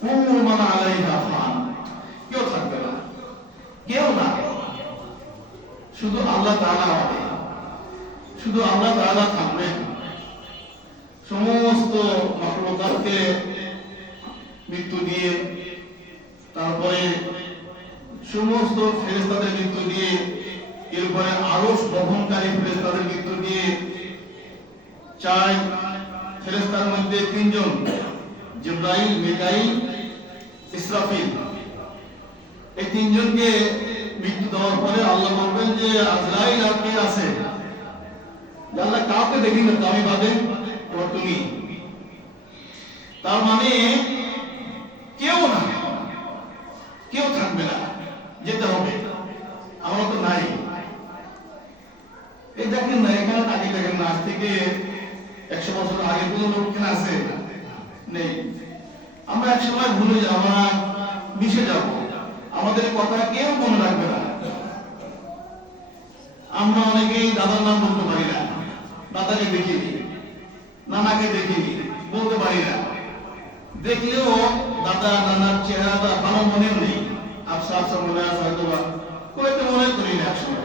কুল্লু মান আলাইহা ফান, কেউ থাকবে না, কেউ না, শুধু আল্লাহ তাআলা হবে, শুধু আল্লাহ তাআলা থাকবেন। সমস্ত মাখলুকাতকে মৃত্যু দিয়ে, তারপরে সমস্ত ফেরেশতাদের মৃত্যু দিয়ে, এরপরে আরশ বহনকারী ফেরেশতাদের মৃত্যু দিয়ে, চার ফেরেশতার মধ্যে তিনজন, জিবরাইল, মিকাইল, ইসরাফিল, এই তিনজনকে মৃত্যু দেওয়ার পরে আল্লাহ বলবেন যে আজরাইল আর কে আছে? আল্লাহ কাউকে দেখি না, আমি বাদে তুমি। তার মানে কেউ না, কেউ থাকবে না, যেতে হবে, আমরা তো নাই। এই দেখেন না, এখানে আগে দেখেন না, আজ থেকে 100 বছর আগে কোন লোক এখানে আছে? নেই। আমরা এক সময় ভুলে যাব, আমরা মিশে যাব, আমাদের কথা কেউ মনে রাখবে না। আমরা অনেকেই দাদার নাম বলতে পারি না, দাদাকে দেখিনি, নানাকে দেখিনি, বলতে পারি না। দেখলেও দাদা নানার চেহারাটা ভালো মনেও নেই, আফসা আফসা মনে আছে হয়তো, বা কয়েকটা মনে করি না। একসময়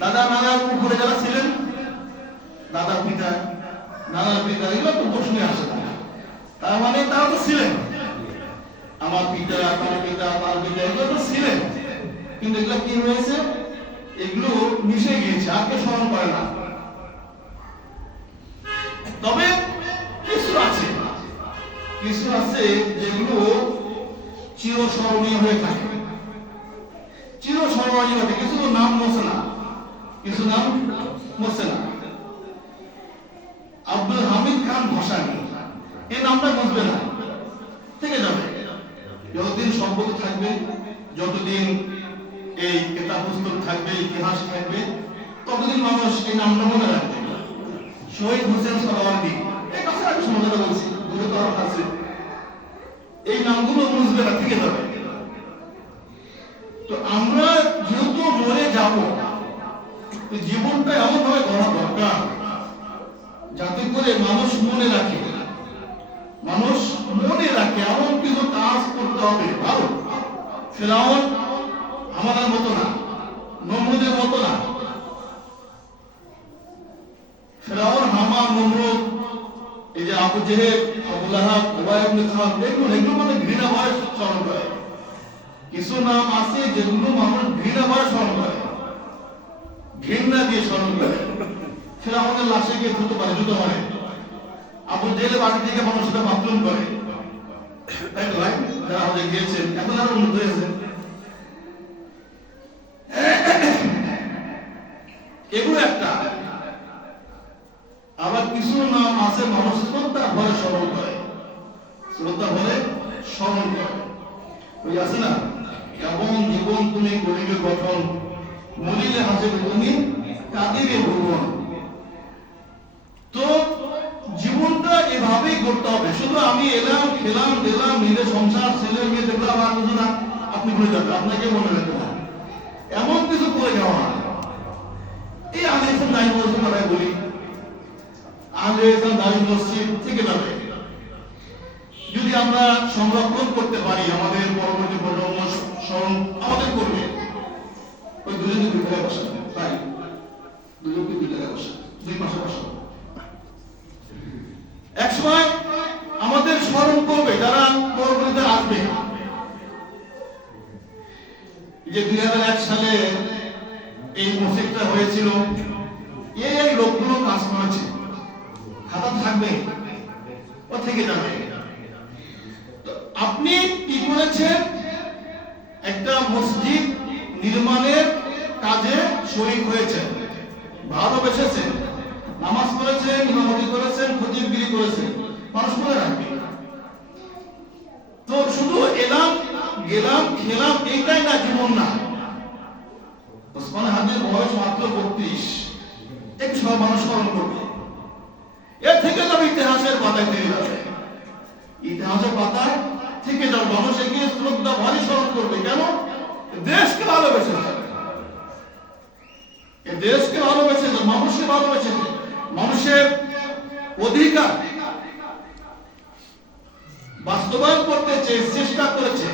দাদা নানার উপরে যারা ছিলেন, দাদার পিতা, নানার পিতা, এগুলো তো প্রশ্নে আসে না। তার মানে তারা তো ছিলেন, আমার পিতা, তার পিতা, তার পিতা, এগুলো তো ছিলেন, কিন্তু এগুলো কি হয়েছে? এগুলো মিশে গিয়েছে, আর কেউ স্মরণ করে না। তবে কিছু আছে, কিছু আছে যেগুলো চিরস্মরণীয় হয়ে থাকে, চিরস্মরণীয় হয়ে থাকে। কিছু নাম মোছে না, কিছু নাম মোছে না। আব্দুল হামিদ খান ভাসানী, এই নামটা বুঝবে না, থেকে যাবে। যতদিন সম্পদ থাকবে, যতদিন এই কিতাব পুস্তক থাকবে, ইতিহাস থাকবে, ততদিন মানুষ এই নামটা মনে রাখবে। শহীদ হোসেন সোহরাওয়ার্দী, এই কথা আমি সমাজে বলছি, গুরুতর আছে, এই নামগুলো বুঝবে না, থেকে যাবে। তো আমরা যেহেতু মরে যাব, জীবনটা এমন ভাবে গড়া দরকার যাতে করে মানুষ মনে রাখে, মানুষ মনে রাখে। এমন কিছু কাজ করতে হবে ভালো। ফিরআউন আমাদের মতো না, নমরুদের মতো না। ফিরআউন, হামান, নমরুদ, এই যে আবু জেহেল, আবু লাহাব, উবাই ইবনে খালদ, এগুলো মানে ঘৃণা ভয়ে স্মরণ করে। কিছু নাম আছে যেগুলো মানুষ ঘৃণা ভয়ে স্মরণ করে, ঘৃণা দিয়ে স্মরণ করে। ফিরআউনের লাশে গিয়ে জুতো মারে, আবু জেহেল বাড়ি থেকে মানুষ সেটা মাতলুম করে, তাই তো ভাই? যারা আমাদের গিয়েছেন, এখন আরো উন্নত হয়েছে। এগুলো একটা। আবার কিছু নাম আছে মানুষ শ্রদ্ধা ভরে স্মরণ করে, শ্রদ্ধা ভরে স্মরণ করে। ওই আছে না, এবং জীবন তুমি করিবে গঠন, মরিলে হাসিবে তুমি কাঁদিবে ভুবন। তো জীবনটা এভাবেই করতে হবে। শুধু আমি এলাম, খেলাম, দিলাম, নিজের সংসার, ছেলে মেয়ে দেখলাম, আর কিছু না, আপনি ভুলে যাবেন, আপনাকে মনে রাখতে হবে, এমন কিছু করে যাওয়া না। এই আহলে হাদিস নাই মসজিদ আমরা বলি, আহলে হাদিস নাই মসজিদ থেকে যাবে। যদি আমরা সংরক্ষণ করতে পারি, আমাদের পরবর্তী প্রজন্ম স্মরণ আমাদের করবে। ওই দুজনকে দুই জায়গায় বসা, তাই দুজনকে দুই জায়গায় বসা, দুই পাশে বসা। এক সময় আমাদের স্মরণ করবে যারা পরবর্তীতে আসবে। যে 2001 সালে এই মসজিদটা হয়েছিল, এই লোকগুলো কাজ করেছে, খাতা থাকবে, ও থেকে যাবে। আপনি কি করেছেন? একটা মসজিদ নির্মাণের কাজে শরীক হয়েছেন, ভালোবেসেছেন, নামাজ পড়েছেন, ইমামতি করেছেন, খতিবগিরি করেছেন, মানুষ মনে রাখবে। তো শুধু এলাম, গেলাম, খেলাম, এইটাই না জীবন না। ওসমান হাদির বয়স মাত্র 32, এক সব মানুষ স্মরণ করবে। এর থেকে যাবে ইতিহাসের পাতায় থেকে যাবে, ইতিহাসের পাতায় থেকে যাবে। মানুষ এগিয়ে শ্রদ্ধা ভারী স্মরণ করবে। কেন? দেশকে ভালোবেসেছে, দেশকে ভালোবেসেছে, মানুষকে ভালোবেসেছে, মানুষের অধিকার, বাস্তবায়ন করতে চেষ্টা করেছে,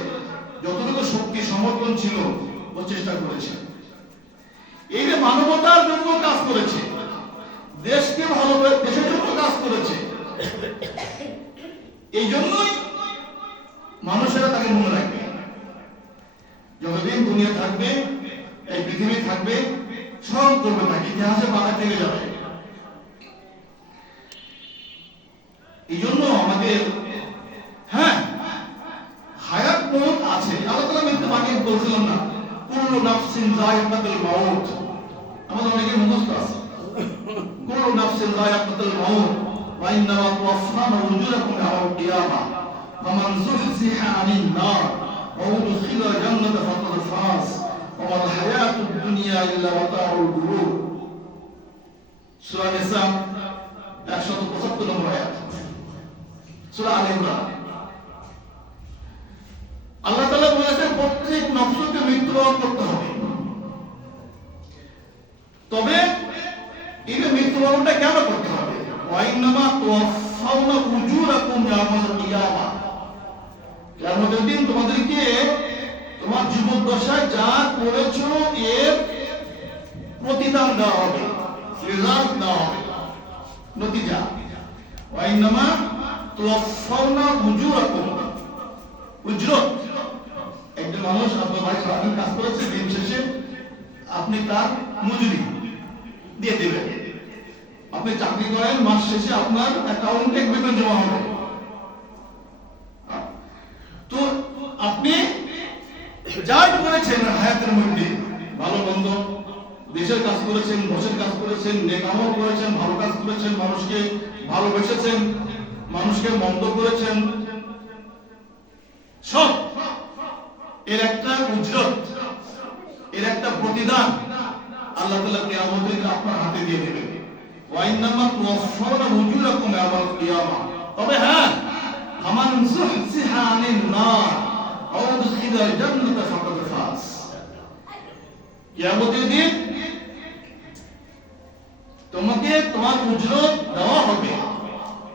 যতটুকু শক্তি সমর্থন ছিল ও চেষ্টা করেছে। এই যে মানবতার জন্য কাজ করেছে, দেশকে ভালোভাবে দেশের জন্য কাজ করেছে, এই জন্যই মানুষেরা তাকে মনে রাখবে। যতদিন দুনিয়া থাকবে, এই পৃথিবী থাকবে, স্মরণ করবে তাকে, ইতিহাসে বাধা থেকে যাবে। এই জন্য আমাদের হায়াত মৌত আছে। আল্লাহ তাআলা মৃত্যু বাকি বলছিলাম না, কুল্লু নাফসিন যায়িকাতুল মাউত, আমাদের অনেকে মুখস্থ আছে। কুল্লু নাফসিন যায়িকাতুল মাউত ওয়া ইন্নামা তুওয়াফাউনা উজুরাকুম ইয়াওমাল কিয়ামাহ ফামান যুহজিহা আনিন নার ওয়া উদখিলা জান্নাতা ফাকাদ ফাজ ওয়া মাল হায়াতুদ দুনিয়া ইল্লা মাতাউল গুরুর। সূরা নিসা 175 নম্বর আয়াত। সূরা আলে ইমরান। আল্লাহ তাআলা বলেছেন প্রত্যেক নফসকে মৃত্যুবরণ করতে হবে। তবে এই মৃত্যুবরণটা কেন করতে হবে? ওয়াইন্নামা তুওয়াফাউনা উজুরাকুম ইয়াওমাল কিয়ামাহ, কিয়ামতের দিন তোমাদেরকে তোমার জীবদ্দশায় যা করেছো এর প্রতিদান দেওয়া হবে, রেজাল্ট দেওয়া হবে, নতিজা। ওয়াইন্নামা তুওয়াফাউনা উজুরাকুম, উজরত। একজন মানুষ আপনার বাড়ি সারাদিন কাজ করেছে, দিন শেষে আপনি তার মজুরি দিয়ে দেবেন। আপনি চাকরি করেন, মাস শেষে আপনার অ্যাকাউন্টে বেতন জমা হবে। তো আপনি যাই করেছেন হায়াতের মধ্যে, ভালো মন্দ, দেশের কাজ করেছেন, বসের কাজ করেছেন, নেক আমল করেছেন, ভালো কাজ করেছেন, মানুষকে ভালোবেসেছেন, মানুষকে মন্দ করেছেন, সব এর একটা উজরত, এর একটা প্রতিদান আল্লাহ তাআলা কিয়ামতের দিন আপনার হাতে দিয়ে দেবেন। ওয়াইন্নামা তুওয়াফাউনা উজুরাকুম ইয়াওমাল কিয়ামাহ। তবে ফামান যুহজিহা আনিন নার ওয়া উদখিলা জান্নাতা ফাকাদ ফাজ। কিয়ামতের দিন তোমাকে তোমার উজরত দেওয়া হবে,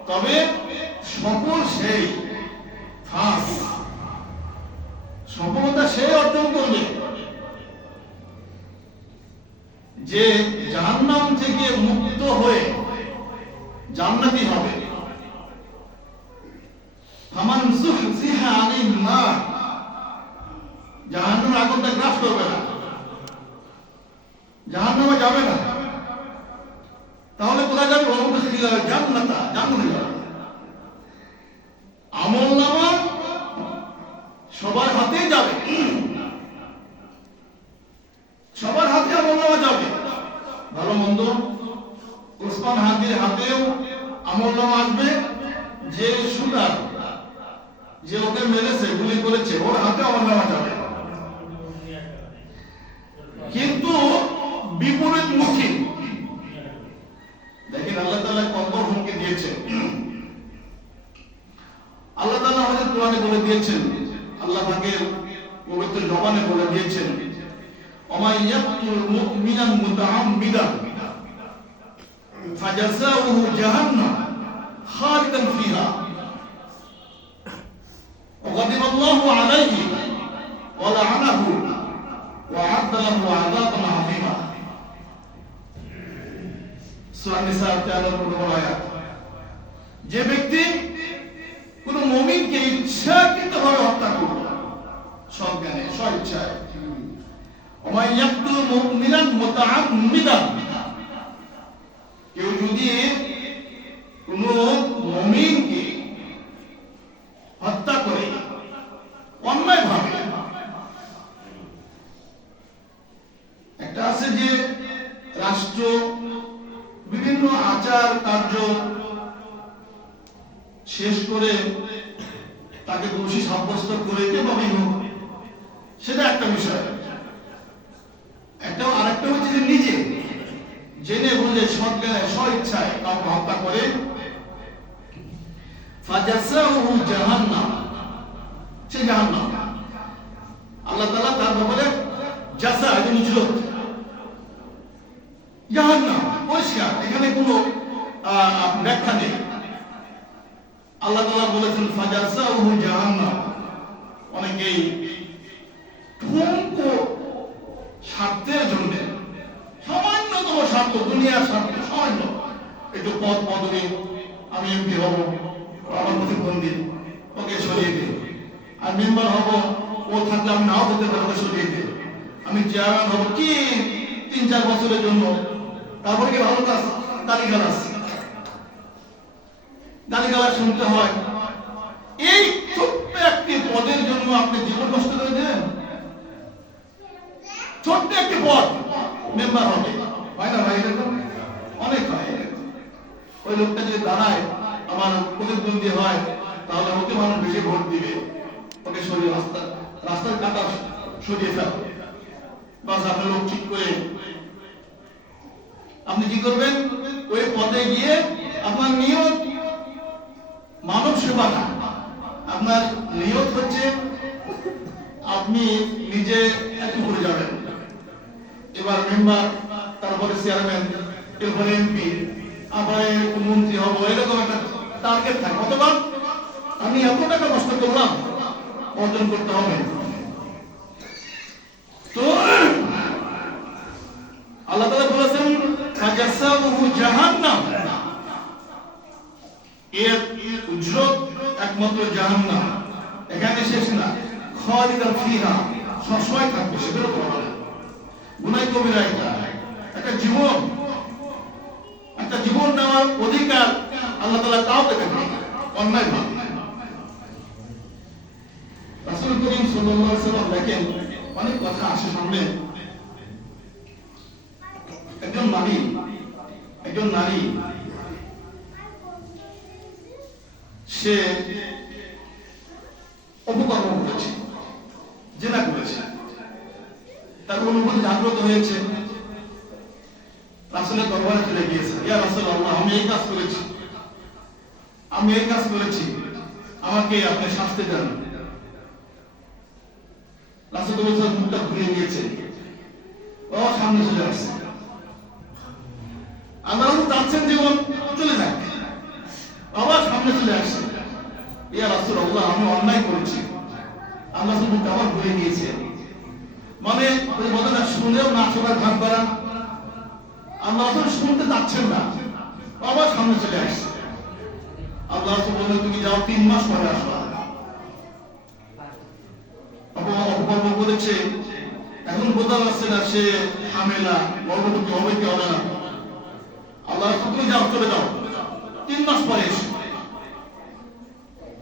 তবে সকল সেই ফাজ, সফলতা সে অর্জন করবে যে জাহান্নাম থেকে মুক্ত হয়ে জান্নাতি হবে। ফামান যুহজিহা আনিন নার, জাহান্নামের আগুনটা গ্রাস করবে না, জাহান্নামে যাবে না। তাহলে কোথায় যাবে? ওয়া জান্নাতা, জান্নাতে যাবে। আমলনামা সবার হাতেই যাবে, সবার হাতে আমলনামা যাবে। ভালো মন্দ, ওসমান হাদির হাতেও আমলনামা আসবে। যে শুটার, যে ওকে মেরেছে, গুলি করেছে, ওর হাতে আমলনামা যাবে। কিন্তু বিপরীতমুখী দেখেন, আল্লাহ তাআলা কত হুমকি দিয়েছেন। আল্লাহ তাআলা আমাদের কোরআনে বলে দিয়েছেন, আল্লাহ পাকের পবিত্র জবানে বলে দিয়েছেন, ওমা ইয়াকতুল মুমিনান মুতাআম্মিদান ফাজাযাউহু জাহান্নাম খালিদান ফিহা ওয়া গাদিবাল্লাহু আলাইহি ওয়া লা'নাহু ওয়া আ'আদ্দা লাহু আযাবান আযীমা। সূরা নিসা 13 নম্বর আয়াত। যে ব্যক্তি কোন মুমিনকে ইচ্ছাকৃতভাবে হত্যা করবে, সজ্ঞানে, স্বইচ্ছায়, ওমা ইয়াকতুল মুমিনান মুতাআম্মিদান, কেউ যদি কোন মুমিনকে হত্যা করে অন্যায়ভাবে, একটা আছে যে রাষ্ট্র বিভিন্ন আচার কার্য শেষ করে তাকে দোষী সাব্যস্ত করে যেভাবেই হোক, সেটা একটা বিষয়। আরেকটা হচ্ছে যে নিজে জেনে বুঝে সজ্ঞানে স্বইচ্ছায় কাউকে হত্যা করে, ফাজাযাউহু জাহান্নাম, সে জাহান্নাম। আল্লাহ তাআলা তার ব্যাপারে জাযা, উজরত, জাহান্নাম পরিষ্কার, এখানে কোনো ব্যাখ্যা নেই। আল্লাহ তাআলা বলেছেন ফাজাযাউহু এই ঠুনকো স্বার্থের জন্য, সামান্যতম স্বার্থ, দুনিয়ার স্বার্থ, সামান্য একটু পদ পদবি, আমি এমপি হব, আমার প্রতিদ্বন্দ্বী, ওকে সরিয়ে দে। আর মেম্বার হব, ও থাকলে আমি নাও হতে পারি, ওকে সরিয়ে দে। আমি চেয়ারম্যান হব কি 3-4 বছরের জন্য, তারপরে কি ভালো কাজ, গালিগালাজ শুনতে হয়। এই ছোট্ট একটি পদের জন্য আপনি জীবন নষ্ট করে দেন। ছোট্ট একটি পদ, মেম্বার হবে, হয় না ভাই? অনেক হয়। ওই লোকটা যদি দাঁড়ায়, আমার প্রতিদ্বন্দ্বী হয়, তাহলে ওকে মানুষ বেশি ভোট দিবে, ওকে সরিয়ে রাস্তার কাটা সরিয়ে ফেলবে। বাস আপনার লোক ঠিক করে আপনি কি করবেন? ওই পদে গিয়ে আপনার নিয়ত মানব সেবা না, আপনার নিয়ত হচ্ছে আপনি নিজে একটু করে যাবেন, এবার মেম্বার, তারপরে চেয়ারম্যান, এরপরে এমপি, তারপরে মন্ত্রী হবো, এরকম একটা টার্গেট থাকে। অথবা আমি এত টাকা নষ্ট করলাম, অর্জন করতে হবে। তো আল্লাহ তাআলা বলেছেন ফাজাসাউহু জাহান্নাম, এর উজরত একমাত্র জাহান্নাম। এখানে শেষ না, খালিদান ফিহা, সবসময় থাকবে। সেটাও বলা গুনাহ কবিরা। একটা জীবন নেওয়ার অধিকার আল্লাহ তাআলা কাউকে দেন না, অন্যায় ভাবে। রাসূল করিম সাল্লাল্লাহু আলাইহি ওয়াসাল্লাম দেখেন, অনেক কথা আসে সামনে। একজন নারী সে অপকর্ম করেছে, জেনা করেছে, তার অনুভূতি জাগ্রত হয়েছে, রাসূলের দরবারে চলে গিয়েছে, ইয়া রাসূলুল্লাহ, আমি এই কাজ করেছি, আমাকে আপনি শাস্তি দেন। রাসূল মুখটা ঘুরিয়ে নিয়েছে, ও সামনে চলে আসছে। আল্লাহ চাচ্ছেন জীবন চলে যাক, আবার সামনে চলে আসছে, ইয়া রাসূলুল্লাহ, আমি অন্যায় করেছি। আল্লাহ মুখটা আবার ঘুরিয়ে নিয়েছে। মানে ওই বলে না, শুনেও না শোনার ভান করা। আল্লাহ শুনতে চাচ্ছেন না, আবার সামনে চলে আসছে। আল্লাহ বললেন, তুমি যাও, 3 মাস পরে আসবা। অপকর্ম করেছে, এখন বোঝা যাচ্ছে না সে হামেলা, গর্ভবতী হবে কি হবে না। আল্লাহ তুমি যাও, চলে যাও, 3 মাস পরে এসে।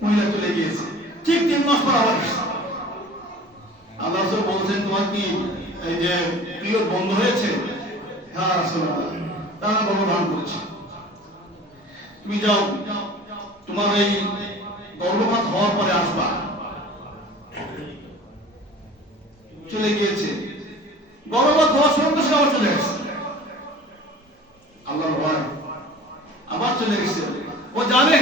মহিলা চলে গিয়েছে, ঠিক 3 মাস পর আবার এসে। আল্লাহ বলছেন, তোমার কি এই যে পিরিয়ড বন্ধ হয়েছে? হ্যাঁ রাসূলুল্লাহ, তারা গর্ভধারণ করেছে। তুমি যাও, তোমার এই গর্ভপাত হওয়ার পরে আসবা। চলে গিয়েছে, গর্ভপাত হওয়ার সঙ্গে সঙ্গে আবার চলে গেছে। আল্লাহর ভয়, আবার চলে গেছে। ও জানে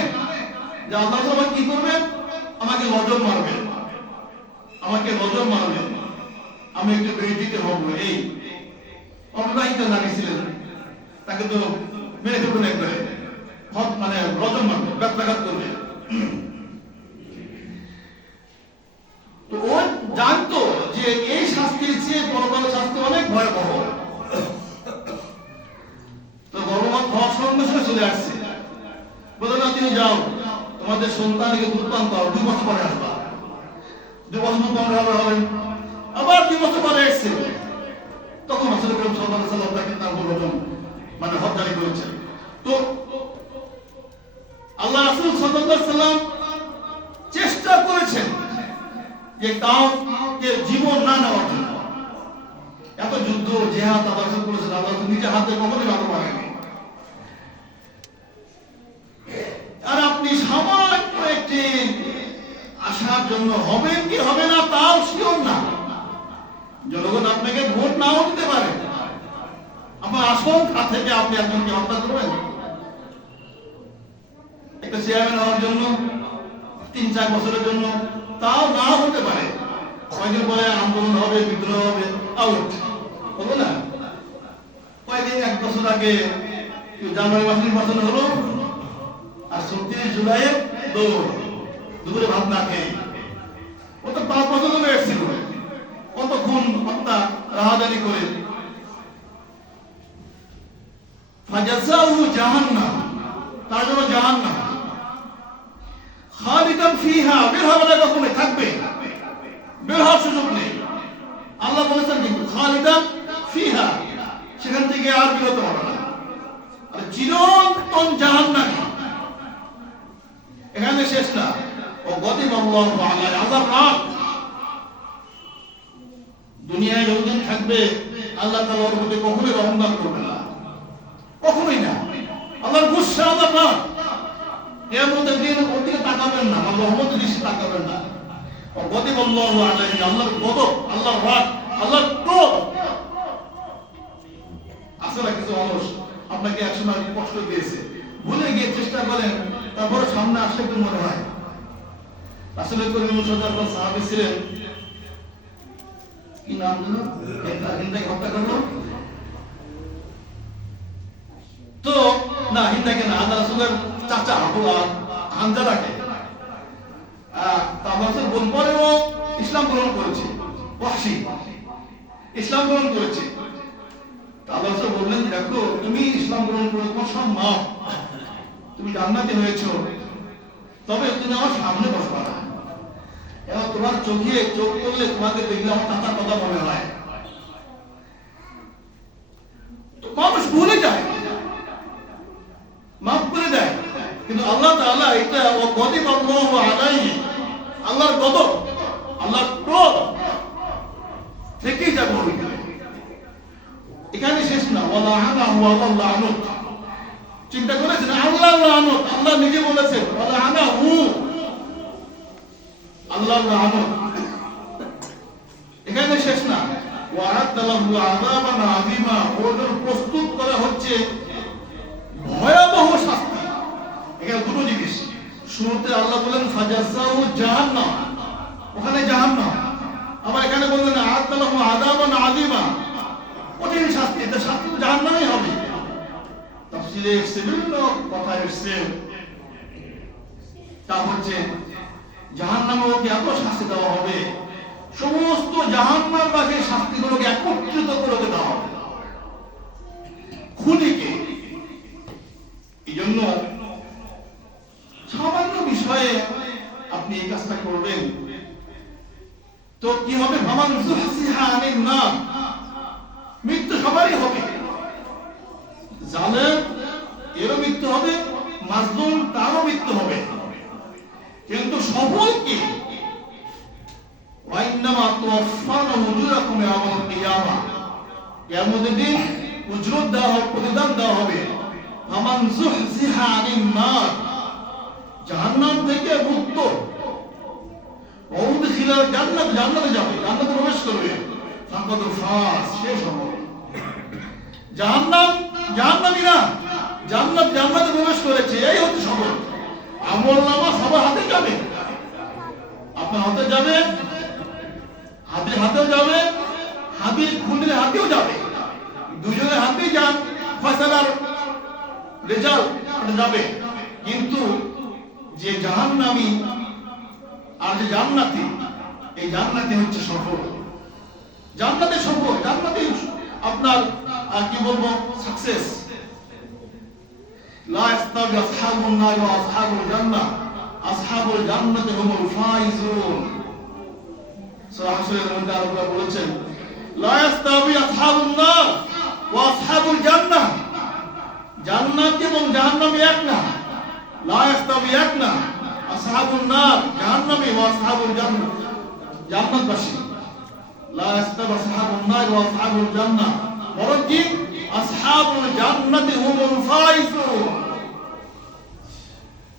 যে আল্লাহ আমাকে কি করবে, আমাকে নজর মারবে, আমি একটু বেদিতে হব। এই অবিবাহিত নারী ছিলেন, তাকে তো মেরে ফেলবেন একবারে, মানে রজম মারবে, ব্যত্যাঘাত করবে। তো ও জানতো যে এই শাস্তির চেয়ে পরকালের শাস্তি অনেক ভয়াবহ। তো গর্ভপাত হওয়ার সঙ্গে সঙ্গে চলে আসছে। বলে না, তুমি যাও, তোমাদের সন্তানকে দুর্দান্ত 2 বছর পরে আসবা। 2 বছর পরে হবে, আবার 2 বছর পরে এসছে। তখন রাসূল করিম সাল্লাল্লাহু আলাইহি ওয়াসাল্লাম তাকে তার বললেন, মানে হজ জারি করেছেন। তো আল্লাহ রাসূল সাল্লাল্লাহু আলাইহি ওয়াসাল্লাম চেষ্টা করেছেন যে কাউকে জীবন না নেওয়ার জন্য। এত যুদ্ধ জিহাদ আল্লাহ রাসূল করেছেন, আল্লাহ নিজে হাতে কখনোই বাধা মারেনি। আর আপনি সামান্য একটি আসার জন্য হবে কি হবে না তাও শিওর না। জনগণ আপনাকে ভোট নাও দিতে পারে, আপনার আশঙ্কা থেকে আপনি একজনকে হত্যা করবেন। একটা চেয়ারম্যান হওয়ার জন্য 3-4 বছরের জন্য, তাও না হতে পারে। কয়েকদিন পরে আন্দোলন হবে, বিদ্রোহ হবে, আউট হলো না। কয়েকদিন 1 বছর আগে জানুয়ারি মাসে নির্বাচন হলো, আর 34 জুলাই দৌড়, দুপুরে ভাত না খেয়ে। ও তো 5 বছর জাহান্নাম, খালিদান ফিহা, বের হবে না, কখনো থাকবে, বের হওয়ার সুযোগ নেই। আল্লাহ বলেছেন কিন্তু খালিদান ফিহা, সেখান থেকে আর বিরত হবে না, আর চিরন্তন জাহান্নামী। এখানে শেষ না, ও গদিব আল্লাহু আলাইহি, আল্লাহর রাগ। দুনিয়ায় যতদিন থাকবে আল্লাহ তাআলা ওর প্রতি কখনোই রহমত করবে না, কখনোই না। আল্লাহর গুসা, আল্লাহর রাগ। কিয়ামতের দিন ওর দিকে তাকাবেন না, আল্লাহর রহমতের দিকে তাকাবেন না। ও গদিব আল্লাহু আলাইহি, আল্লাহর গজব, আল্লাহর রাগ, আল্লাহর ক্রোধ। আসলে কিছু মানুষ আপনাকে একসময় কষ্ট দিয়েছে, ভুলে গিয়ে চেষ্টা করেন, তারপরে সামনে আসলে একটু মনে হয়। আসলে সাহাবী ছিলেন, কি নাম জানো, হিন্দাকে হত্যা করলো তো, না হিন্দাকে না, আল্লাহ রাসূলের চাচা আবু হানজালাকে। তারপরে বোন পরেও ইসলাম গ্রহণ করেছে, ওয়াহশী ইসলাম গ্রহণ করেছে। আল্লাহ রাসূল বললেন, দেখো তুমি ইসলাম গ্রহণ করে তোমার সব মাপ, তুমি জান্নাতি হয়েছো, তবে তুমি আমার সামনে বসবা না। এবার তোমার চোখে চোখ করলে তোমাকে দেখলে আমার চাচার কথা মনে হয়। তো মানুষ ভুলে যায়, মাফ করে দেয়, কিন্তু আল্লাহ তাআলা এটা ও গদিব আল্লাহু আলাইহি, আল্লাহর গজব, আল্লাহর ক্রোধ থেকেই যাবে। এখানে শেষ না, ওয়ালা আনাহু আল্লাহ লানত। চিন্তা করেছেন, আল্লাহ লানত, আল্লাহ নিজে বলেছেন ওয়ালা আনাহু, আল্লাহ লানত। এখানে শেষ না, ওয়া'আদ্দা লাহু আযাবান আযীমা, ওর প্রস্তুত করা হচ্ছে ভয়াবহ শাস্তি। এখানে দুটো জিনিস, শুরুতে আল্লাহ বলেন ফাজাযাউ জাহান্নাম, ওখানে জাহান্নাম, আবার এখানে বললেন আ'আদ্দা লাহু আযাবান আযীমা, কঠিন শাস্তি। এটা শাস্তি তো জাহান্নামেই হবে। তাফসীরে এসেছে, বিভিন্ন কথা এসেছে, তা হচ্ছে জাহান্নামে ওকে এত শাস্তি দেওয়া হবে, সমস্ত জাহান্নামবাসীর শাস্তিগুলোকে একত্রিত করে দেওয়া হবে খুনিকে। এই জন্য সামান্য বিষয়ে আপনি এই কাজটা করবেন তো কি হবে, ফামান যুহসিহা আনিন নার, মৃত্যু সবারই হবে। জালেম এরও মৃত্যু হবে, মাজলুম তারও মৃত্যু হবে, কিন্তু সফল কি? ওয়াইন্নামা তুওয়াফানা উজুরাকুম ইয়াওমাল কিয়ামা, কিয়ামতের দিন উজরত দেওয়া হবে, প্রতিদান দেওয়া হবে। ফামান যুহসিহা আনিন নার, জাহান্নাম থেকে মুক্ত, ওয়া উদখিলাল জান্নাত, জান্নাতে যাবে, জান্নাতে প্রবেশ করবে, ফাকাদ ফাজ, শেষ হবে। জাহান্নাম জাহান্নামী না, জান্নাত জান্নাতে প্রবেশ করেছে, এই হচ্ছে সফল। আমলনামা সবার হাতে যাবে, আপনার হাতে যাবে, হাতের হাতেও যাবে, হাতের খুনের হাতেও যাবে, দুজনের হাতেই যান ফয়সালার রেজাল্ট যাবে। কিন্তু যে জাহান্নামী আর যে জান্নাতি, এই জান্নাতি হচ্ছে সফল, জান্নাতে সফল, জান্নাতে আপনার কি বলবো, সাকসেস। লা ইস্তাবি আসহাবুন নার ওয়া আসহাবুল জান্নাহ, আসহাবুল জান্নাতি হুমুল ফাইজুন। সূরা হাশরের মধ্যে আল্লাহ বলেছেন, লা ইস্তাবি আসহাবুন নার ওয়া আসহাবুল জান্নাহ, জান্নাতি এবং জাহান্নামী এক না, লা ইস্তাবি এক না, আসহাবুন নার জাহান্নামী ওয়া আসহাবুল জান্নাহ জান্নাতবাসী, লা ইস্তাবি আসহাবুন নার ওয়া আসহাবুল জান্নাহ, বরং কি আসহাবুল জান্নাতি হুমুল ফাইজুন,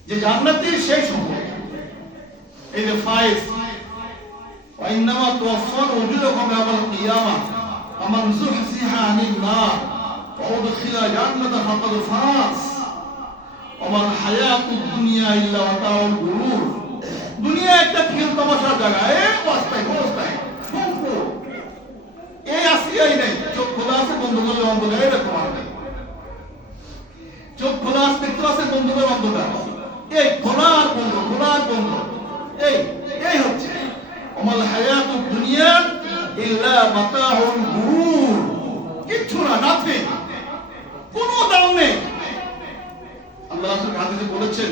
যে জান্নাতি সেই সম্পদ, এই যে ফাইজ। ওয়া ইন্নামা তুওয়াফানা উজুরাকুম ইয়াওমাল কিয়ামা ফামান যুহসিহা আনিন নার ওয়া উদখিলা জান্নাতা ফাকাদ ফাজ ওয়া মাল হায়াতুদ দুনিয়া ইল্লা মাতাউল গুরুর। দুনিয়া একটা খেল তামাশার জায়গা, এই অবস্থায় অবস্থায় এই আসিয়াই নাই, চোখ খোলা আছে, বন্ধ করলে অন্ধকার, এরকম হবে। চোখ খোলা আছে, দেখতে আছে, বন্ধ করে অন্ধকার, এই খোলা আর বন্ধ, খোলা আর বন্ধ, এই এই হচ্ছে আমাল হায়াতুদ দুনিয়া ইল্লা মাতাউল গুরুর। কিচ্ছু না, নাথিং, কোনো দাম নেই। আল্লাহ হাদিসে বলেছেন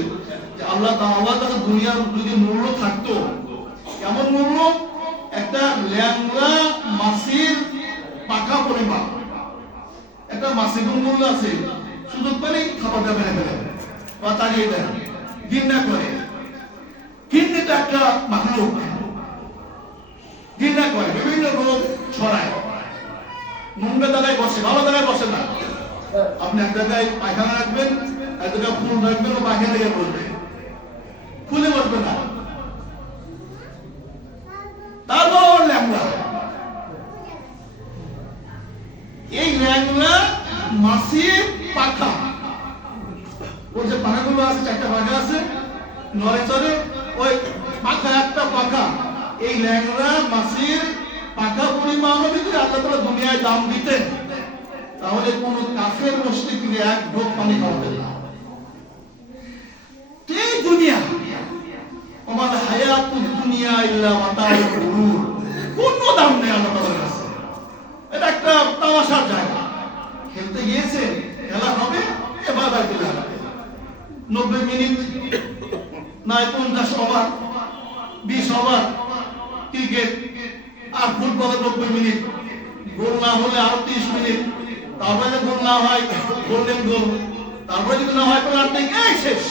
যে আল্লাহর কাছে দুনিয়ার যদি মূল্য থাকতো, কেমন মূল্য? একটা ল্যাংড়া মাছির পাখা পরিমাণ একটা মাছের মূল্য আছে। সুযোগ পেলেই খাবারটা মেরে ফেলে বা তাড়িয়ে দেয়, ঘৃণা করে। ঘৃণাটা একটা মাখলুক, ঘৃণা করে, বিভিন্ন রোগ ছড়ায়। নোংরা জায়গায় বসে, ভালো জায়গায় বসে না। আপনি এক জায়গায় পায়খানা রাখবেন, এক জায়গায় ফুল রাখবেন, ও পায়খানা থেকে বসবে, ফুলে বসবে না। তারপর ল্যাংড়া, এই ল্যাংড়া মাছির পাখা, ওর যে পাখাগুলো আছে, 4টা পাখা আছে নড়ে চড়ে, ওই পাখা একটা পাখা, এই ল্যাংড়া মাছির পাখা পরিমাণ যদি আল্লাহ তাআলা দুনিয়ায় দাম দিতেন, তাহলে কোন কাফের মুশরিককে এক ঢোক পানি খাওয়াতেন না। এই দুনিয়া, আমার হায়াতুদ দুনিয়া ইল্লা মাতাউল গুরুর, কোনো দাম নেই আল্লাহ তাআলার কাছে। এটা একটা তামাশার জায়গা। খেলতে গিয়েছে, খেলা হবে, এবার খেলা হবে 90 মিনিট, নয় 50 ওভার, 20 ওভার ক্রিকেট, আর ফুটবলে 90 মিনিট, গোল না হলে আরো 30 মিনিট, তারপরে যদি গোল না হয় গোল্ডেন গোল, তারপরে যদি না হয় পেনাল্টি, এই শেষ।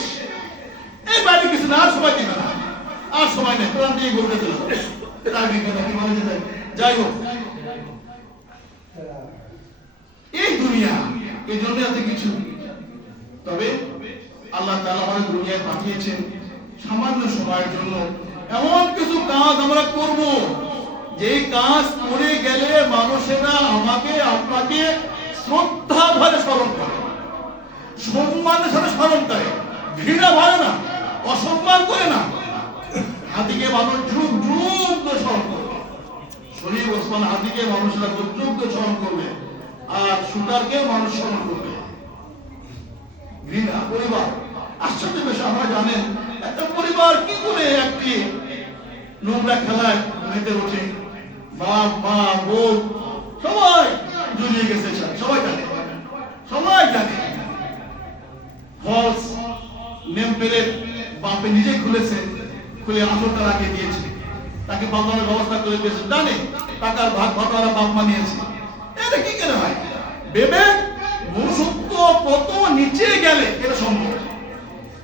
এই বাইরে কিছু না, আর সময় দিবে না, আর সময় নেই, পেনাল্টি গোলটা চলে যাবে। যাই হোক, এই দুনিয়া এই জন্য এত কিছু। তবে আল্লাহ তাআলা আমাদের দুনিয়ায় পাঠিয়েছেন সামান্য সময়ের জন্য। এমন কিছু কাজ আমরা করব, যে কাজ করে গেলে মানুষেরা আমাকে আপনাকে শ্রদ্ধা ভরে স্মরণ করে, সম্মানের সাথে স্মরণ করে, ঘৃণা ভরে না, অসম্মান করে না। হাতিকে মানুষ যুগ যুগ ধরে স্মরণ করবে, শরীফ ওসমান হাতিকে মানুষরা যুগ যুগ ধরে স্মরণ করবে, আর শুটারকেও মানুষ স্মরণ করবে। ঘৃণা পরিবার, আশ্চর্য বিষয়, আমরা জানেন একটা পরিবার কি করে একটি নোংরা খেলায় মেতে ওঠে, বাপ মা বউ সবাই জড়িয়ে গেছে, সবাই জানে, সবাই জানে। ফলস নেম প্লেট বাপে নিজেই খুলেছে, খুলে আসলটা লাগিয়ে দিয়েছে, তাকে বাঁধানোর ব্যবস্থা করে দিয়েছে, জানে টাকার ভাগ বাটোয়ারা বাপ মা নিয়েছে। এটা কি করে হয়? বিবেক মনুষ্যত্ব কত নিচে গেলে এটা সম্ভব।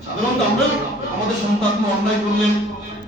সাধারণত আমরা আমাদের সন্তান অন্যায় করলেন,